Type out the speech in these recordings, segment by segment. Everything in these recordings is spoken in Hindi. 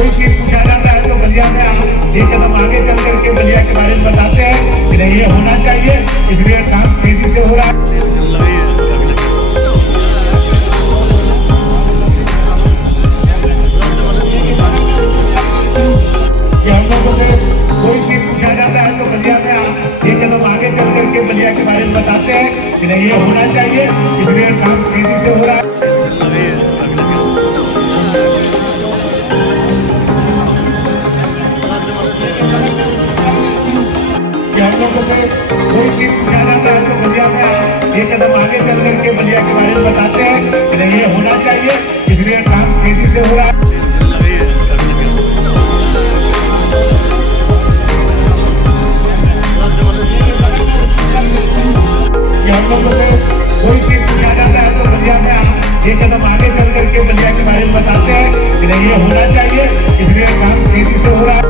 कोई चीज पूछा जाता है तो बलिया में आप एक कदम आगे चल करके बलिया के बारे में बताते हैं कि नहीं ये होना चाहिए, इसलिए काम तेजी से हो रहा है। कोई चीज पूछा जाता है तो बलिया में आप एक कदम आगे चल करके बलिया के बारे में बताते हैं कि नहीं ये होना चाहिए, इसलिए काम तेजी से हो रहा है। हम लोगों से कोई चीज पूछा जाता है तो बलिया में आप एक कदम आगे चल करके बलिया के बारे में बताते हैं कि नहीं ये होना चाहिए, इसलिए काम तेजी से हो रहा है। हम लोगों से कोई चीज पूछा जाता है तो बलिया में आप एक कदम आगे चल करके बलिया के बारे में बताते हैं कि नहीं ये होना चाहिए, इसलिए काम तेजी से हो रहा है।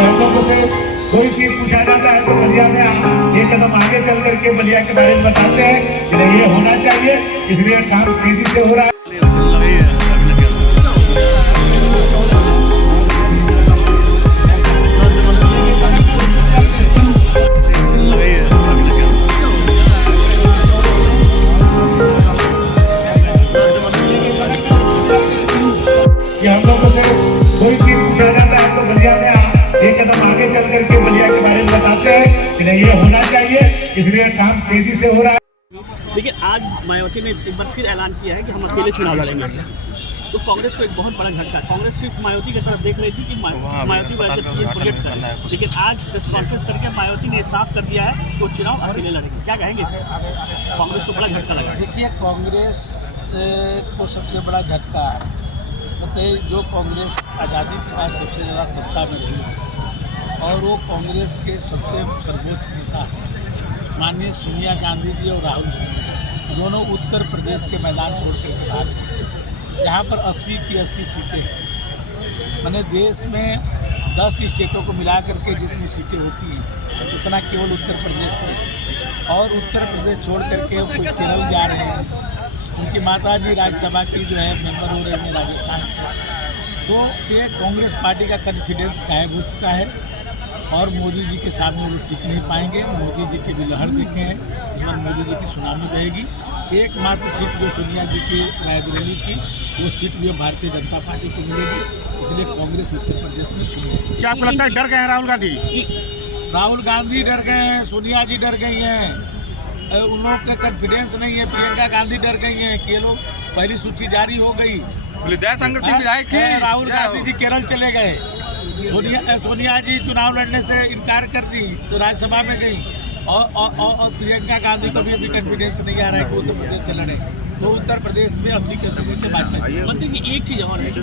हम लोगों से कोई चीज पूछा जाता है तो बलिया में आप एक कदम आगे चल करके बलिया के बारे में बताते हैं कि नहीं ये होना चाहिए, इसलिए काम तेजी से हो रहा है। हम लोगों से कोई चीज पूछा जाता है तो बलिया में आप एक कदम आगे चल करके बलिया के बारे में बताते हैं कि नहीं ये होना चाहिए, इसलिए काम तेजी से हो रहा है। देखिए, आज मायावती ने एक बार फिर ऐलान किया है कि हम अकेले चुनाव लड़ेंगे, तो कांग्रेस को एक बहुत बड़ा झटका। कांग्रेस सिर्फ मायावती की तरफ देख रही थी कि मायावती वैसे प्रोजेक्ट कर रहा है, लेकिन आज प्रेस कॉन्फ्रेंस करके मायावती ने साफ कर दिया है कि वो चुनाव अकेले लड़ेंगे। क्या कहेंगे? कांग्रेस को बड़ा झटका लगा। देखिए, कांग्रेस को सबसे बड़ा झटका है। बताइए, जो कांग्रेस आज़ादी के बाद सबसे ज़्यादा सत्ता में रही है और वो कांग्रेस के सबसे सर्वोच्च नेता माननीय सोनिया गांधी जी और राहुल गांधी दोनों उत्तर प्रदेश के मैदान छोड़ करके भाग गए, जहाँ पर 80 की 80 सीटें हैं। मैंने देश में 10 स्टेटों को मिला करके जितनी सीटें होती हैं उतना केवल उत्तर प्रदेश में, और उत्तर प्रदेश छोड़ करके कोई केरल जा रहे हैं। उनकी माता जी राज्यसभा की जो है मेंबर हो रही है राजस्थान से। तो ये कांग्रेस पार्टी का कॉन्फिडेंस गायब हो चुका है और मोदी जी के सामने वो टिक नहीं पाएंगे। मोदी जी की भी लहर देखे हैं, इस बार मोदी जी की सुनामी बहेगी। एकमात्र सीट जो सोनिया जी की रायबरेली थी वो सीट भी भारतीय जनता पार्टी को मिलेगी, इसलिए कांग्रेस उत्तर प्रदेश में शून्य है। क्या आपको लगता है डर गए हैं राहुल गांधी? राहुल गांधी डर गए हैं, सोनिया जी डर गई हैं, उन लोगों का कॉन्फिडेंस नहीं है। प्रियंका गांधी डर गई हैं कि ये लोग, पहली सूची जारी हो गई, राहुल गांधी जी केरल चले गए, सोनिया जी चुनाव लड़ने से इनकार कर दी तो राज्यसभा में गई, और प्रियंका गांधी को भी अभी कॉन्फिडेंस नहीं आ रहा है कि उत्तर प्रदेश से लड़े। तो उत्तर प्रदेश में 80 के 80 के बाद में मंत्री की एक चीज और है कि